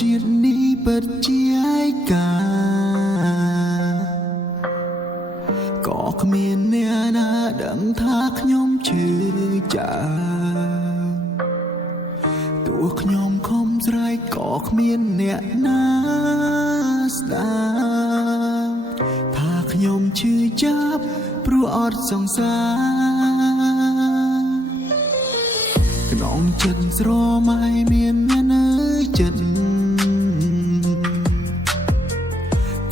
ជាតិនេះពិតជាឯកាក៏គ្មានអ្នកណាដឹងថាខ្ញុំឈឺចាំទោះខ្ញុំខំស្រែកក៏គ្មានអ្នកណាស្ដាប់ថាខ្ញុំឈឺចាប់ព្រោះអត់សង្សារក្នុងចិត្តស្រមៃមានអ្នកនៅចិត្ត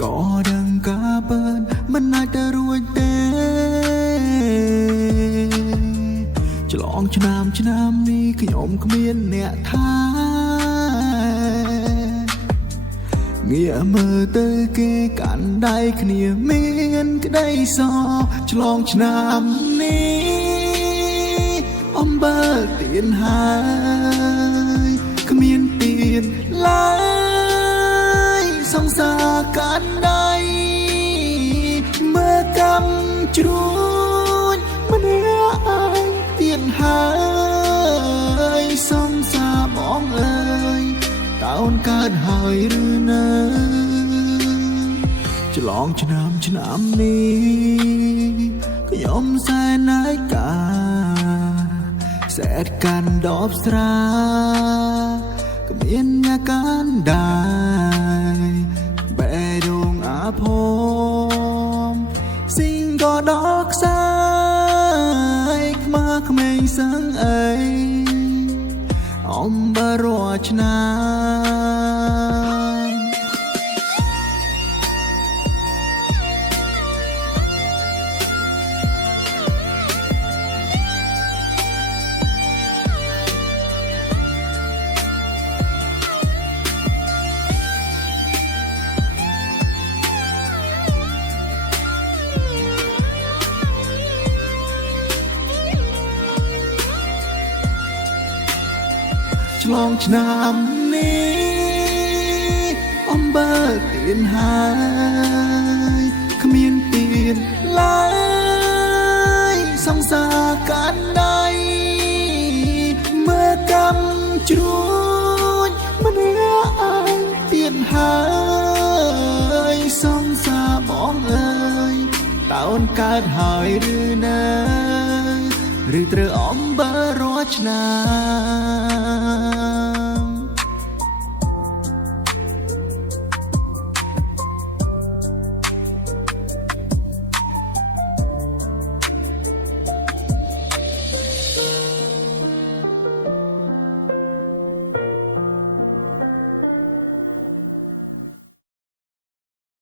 ក៏ដឹងការពិតមិនអាចទៅរួចទេឆ្លងឆ្នាំនេះខ្ញុំគ្មានអ្នកថាងាកមើលទៅគេកាន់ដៃគ្នាមានក្តីសោកឆ្លងឆ្នាំនេះអំបើទៀនហើយគ្មានទៀនឡើយសង្សារកាន់ដៃមើលកំជ្រួញម្នាក់ឯងទៀនហើយសង្សារបងអើយតើអូនកើតហើយឬនៅឆ្លងឆ្នាំនេះខ្ញុំសែនឯកាសែតកាន់ដបស្រាគ្មានអ្នកកាន់ដែរបេះដូងអាភ័ព្វស៊ីងក៏ដកខ្សែខ្មាស់ក្មេងសឹងអីអំបរឆ្នាំឆ្លងឆ្នាំនេះអំបើទៀនហើយគ្មានទៀនឡើយសង្សារកាន់ដៃមើលកំជ្រួញម្នាក់ឯងទៀនហើយសង្សារបងអើយតើអូនកើតហើយឬនៅឬត្រូវអំបើរាល់ឆ្នាំ